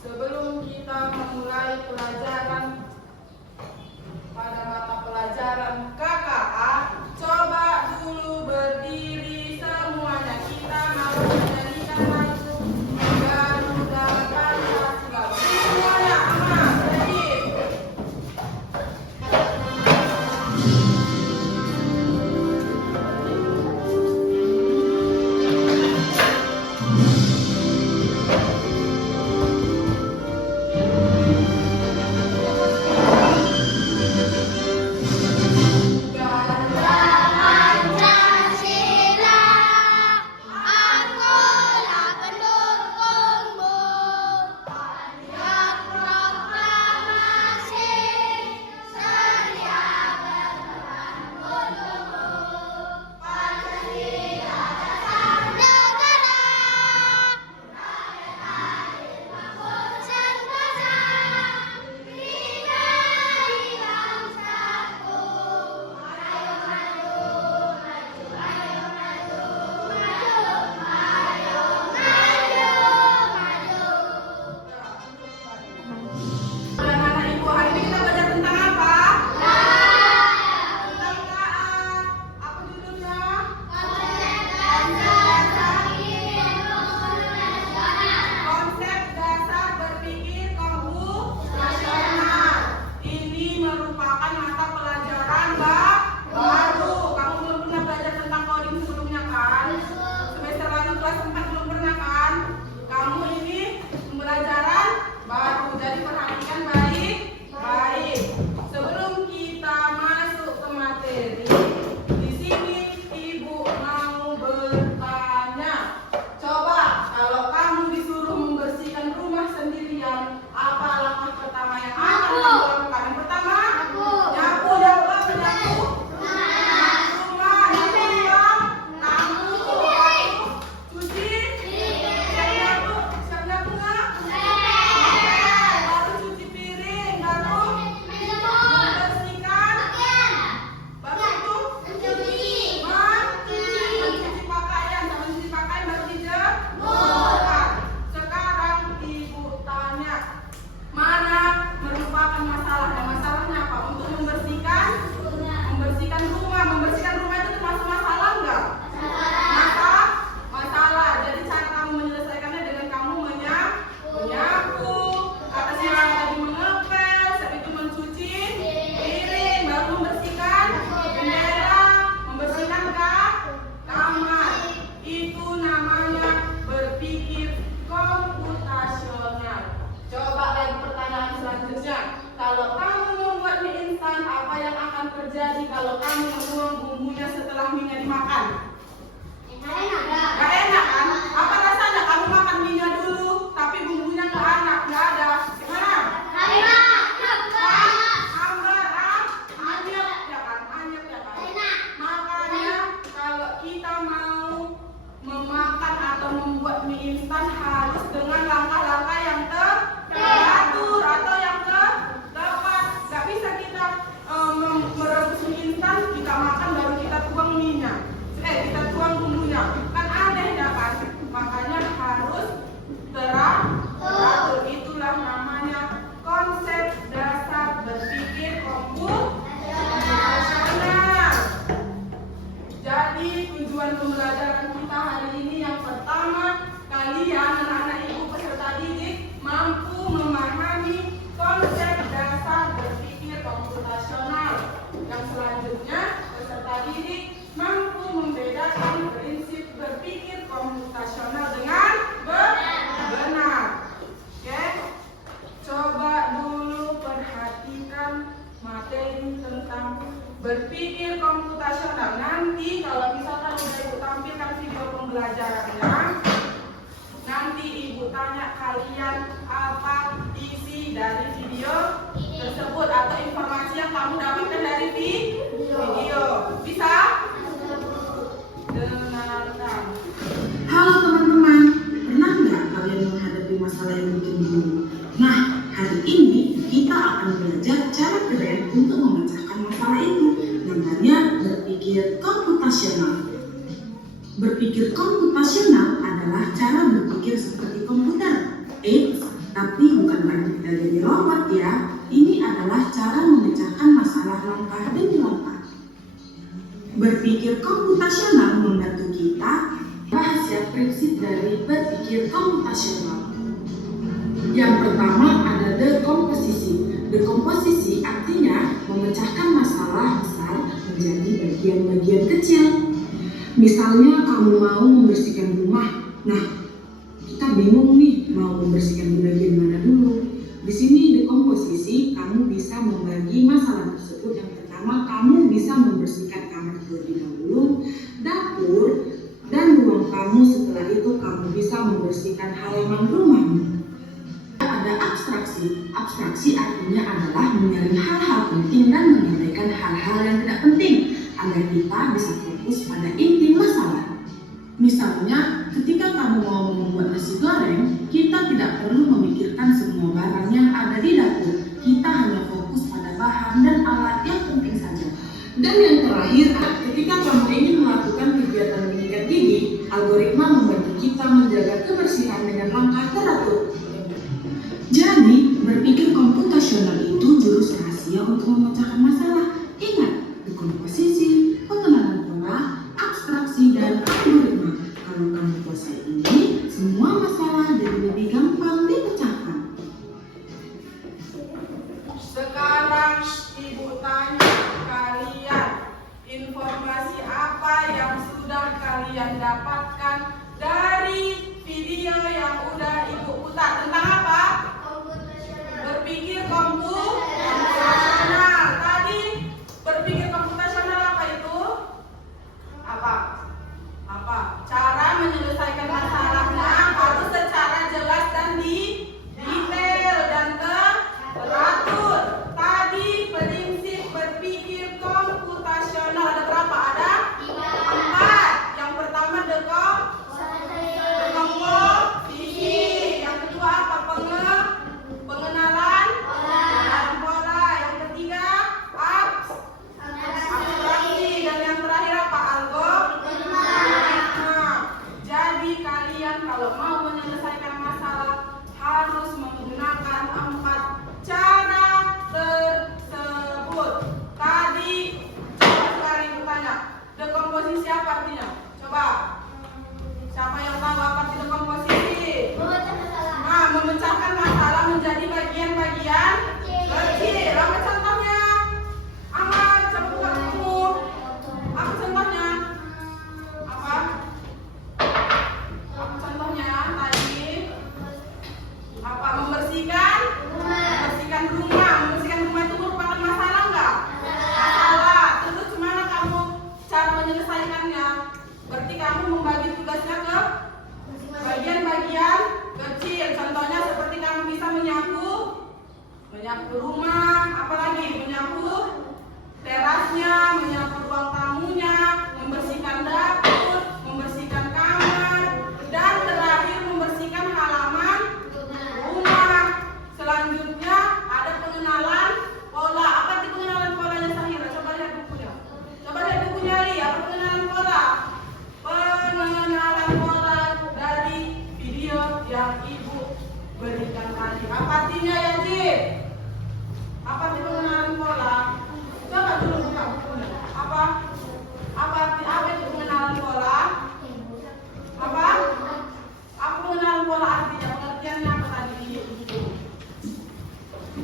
Sebelum kita memulai pelajaran pada mata pelajaran KKA, coba dulu berdiri semuanya. Kita mau menyanyikan lagu Garuda Pancasila. Semuanya aman, berdiri. berpikir komputasional. Nanti kalau misalkan udah ibu tampilkan video pembelajarannya, nanti ibu tanya kalian apa isi dari video tersebut atau informasi yang kamu dapatkan dari video. Bisa? Dengarkan. Halo teman-teman, pernah nggak kalian menghadapi masalah yang bikin bingung? Nah, hari ini kita akan belajar cara keren untuk memecahkan masalah itu. Namanya berpikir komputasional. Berpikir komputasional adalah cara berpikir seperti komputer. Tapi bukan berarti kita jadi robot ya. Ini adalah cara memecahkan masalah langkah demi langkah. Berpikir komputasional membantu kita bahas ya prinsip dari berpikir komputasional. Yang pertama ada dekomposisi. Dekomposisi artinya memecahkan masalah besar menjadi bagian-bagian kecil. Misalnya kamu mau membersihkan rumah. Nah, kita bingung nih mau membersihkan di bagian mana dulu. Di sini dekomposisi kamu bisa membagi masalah tersebut. Yang pertama kamu bisa membersihkan kamar terlebih dahulu, dapur, dan ruang kamu. Setelah itu kamu bisa membersihkan halaman rumahmu. Ada abstraksi. Abstraksi artinya adalah menyaring hal-hal penting dan mengabaikan hal-hal yang tidak penting agar kita bisa fokus pada inti masalah. Misalnya, ketika kamu mau membuat nasi goreng, kita tidak perlu memikirkan semua barang yang ada di dapur. Kita hanya fokus pada bahan dan alat yang penting saja. Dan yang terakhir, ketika kamu ingin melakukan kegiatan menyikat gigi, algoritma membantu kita menjaga kebersihan dengan langkah teratur. Jadi, berpikir komputasional itu jurus rahasia untuk memecahkan masalah. Ingat, dekomposisi, pengenalan pola, abstraksi, dan algoritma. Kalau kamu kuasai ini, semua masalah jadi lebih gampang dipecahkan. Sekarang ibu tanya kalian, informasi apa yang sudah kalian dapatkan dari video yang udah ibu putar tentang apa? Berpikir komputasional. Tadi berpikir komputasional apa itu? Apa? Cara menyelesaikan masalahnya harus secara jelas dan detail dan teratur. Tadi prinsip berpikir komputasional ada berapa? Ada 4. Yang pertama dekomposisi. Yang kedua apa? Pengenalan pola. Yang ketiga abstraksi. Dan yang terakhir apa? Algoritma. Jadi kalian kalau mau menyelesaikan masalah harus menggunakan 4 cara tersebut. Tadi coba sekarang ibu tanya, dekomposisi apa artinya? Coba. Siapa yang tahu apa arti dekomposisi? Memecahkan masalah menjadi bagian-bagian kecil. Apa contohnya? Amar, coba buka buku. Apa contohnya? Apa contohnya tadi? Apa? Membersihkan rumah. Membersihkan rumah itu merupakan masalah enggak? Masalah. Terus gimana kamu cara menyelesaikannya? Berarti kamu membagi tugasnya ke bagian-bagian kecil. Contohnya seperti kamu bisa menyapu rumah, apalagi menyapu terasnya, menyapu ruang tamunya, membersihkan dapur, membersihkan kamar, dan terakhir membersihkan halaman rumah. Selanjutnya ada pengenalan pola. Apa arti pengenalan polanya Sahira? Coba lihat bukunya. Li. Apa pengenalan pola? Pengenalan pola dari video yang ibu berikan tadi. Apa artinya ya, Cip? Apa arti pengenalan pola? Coba dulu buka bukunya. Apa itu pengenalan pola? Apa pengenalan pola artinya? Pengertiannya apa tadi?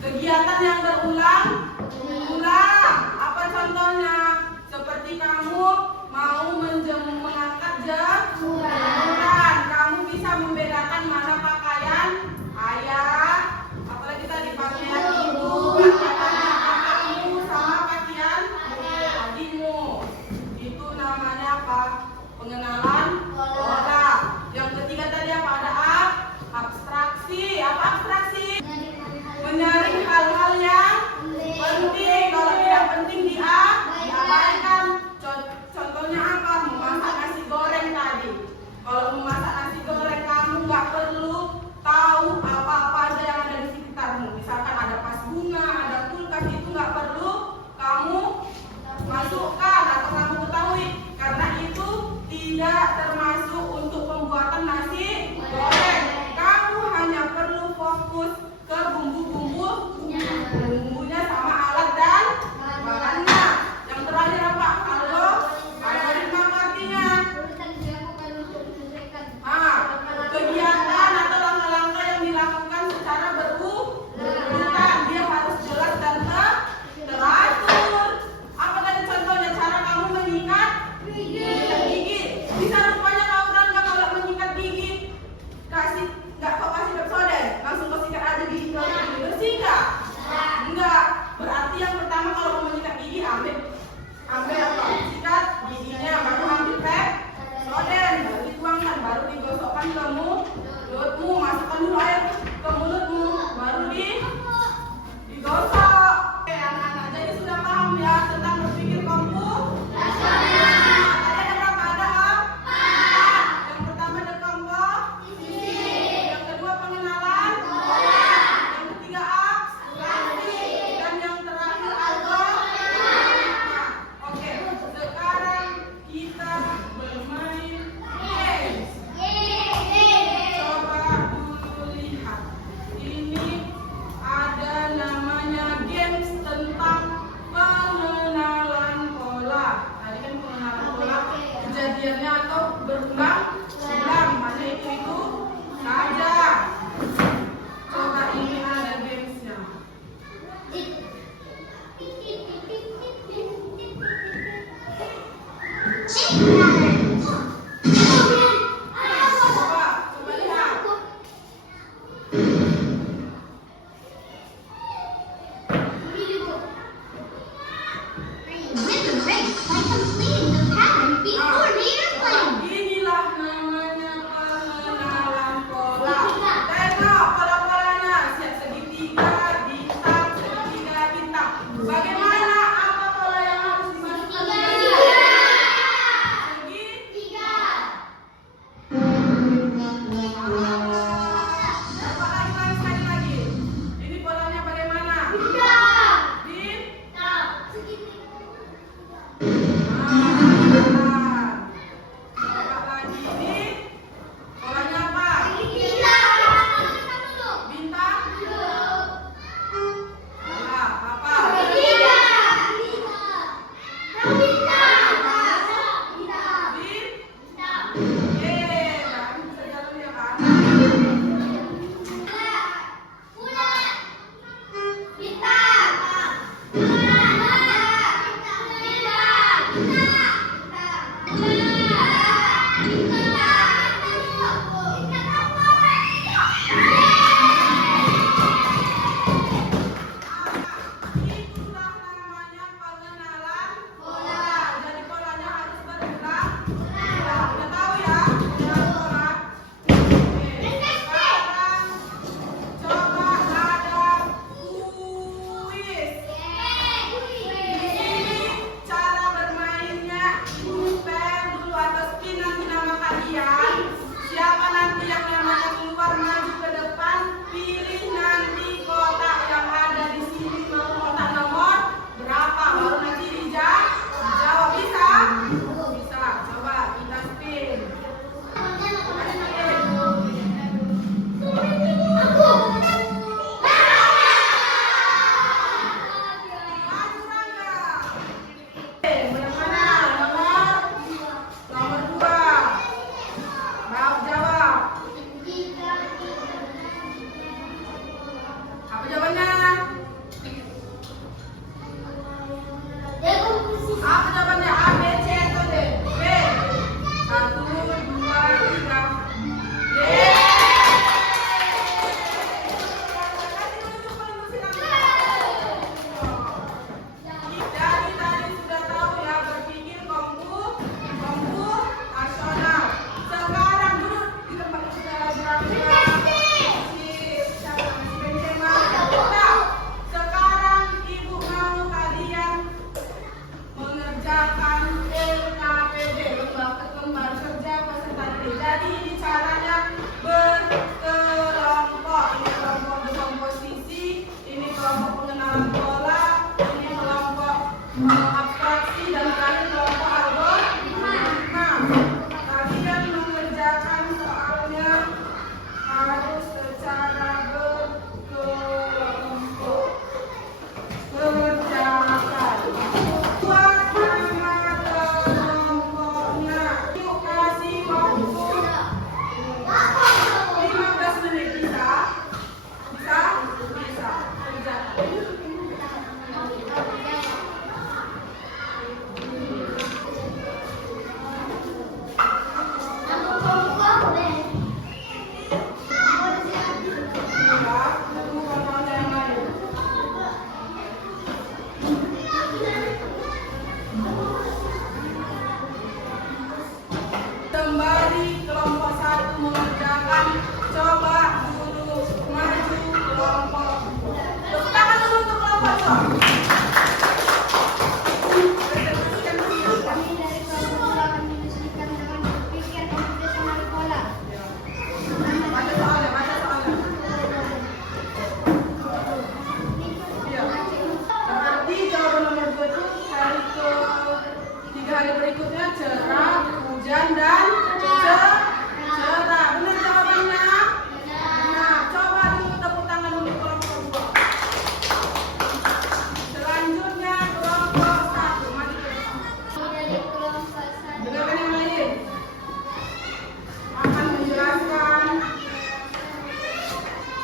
Kegiatan yang berulang. Apa contohnya? Seperti kamu mau mengangkat jemuran, kamu bisa membedakan mana pakaian ayah, apalagi tadi pakaian ibu, pakaian kamu sama pakaian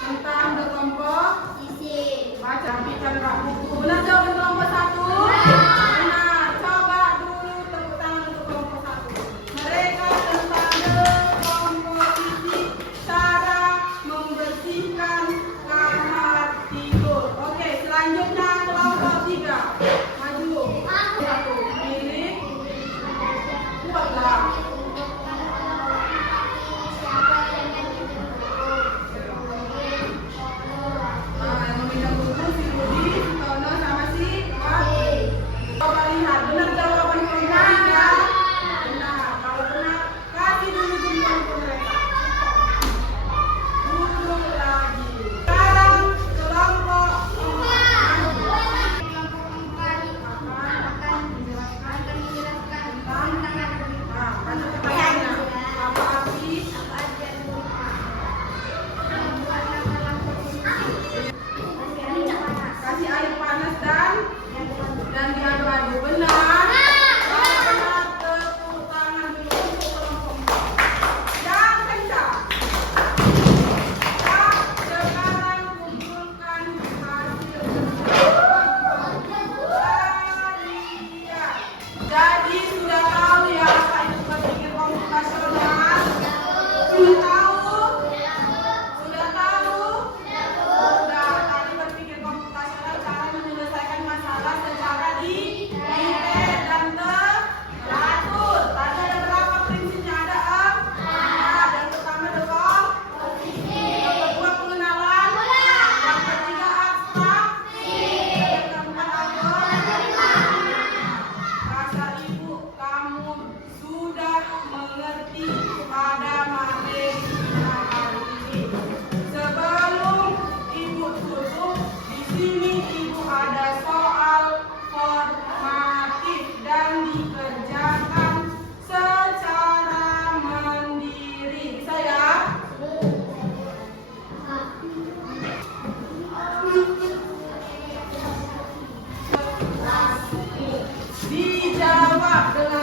Tentang the kelompok baca rapikan rak buku. Benar jawab untuk kelompok 1? Benar. Coba dulu tepuk tangan untuk kelompok 1. Mereka tentang the komposisi cara membersihkan kamar tidur. Oke, selanjutnya kelompok 3. Maju. 1. Pilih. Buatlah. Yang meminjam buku si Rudi, si Tono, sama si Wati. Coba lihat, benar jawaban kelompok 3? Benar. Kalau benar, kasih dulu jumlah ke mereka. Dulu lagi. Sekarang kelompok 4. Kasih air panas dan diaduk-aduk. Benar. Benar. Tepuk tangan dulu untuk kelompok 4. Yang kencang. Ya, sekarang kumpulkan hasil. Jadi sudah tahu ya apa itu berpikir komputasional? Sudah tahu? Sudah tahu? Sudah. Tadi berpikir komputasional cara menyelesaikan masalah secara detail dan teratur. Tadi ada berapa prinsipnya? Ada 4. Yang pertama dekom, yang kedua pengenalan, yang ketiga abstrak, yang keempat rasa ibu kamu sudah mengerti pada materi hari ini. Sebelum ibu tutup, di sini ibu ada soal formatif dan dikerjakan secara mandiri. Bisa ya? Dijawab dengan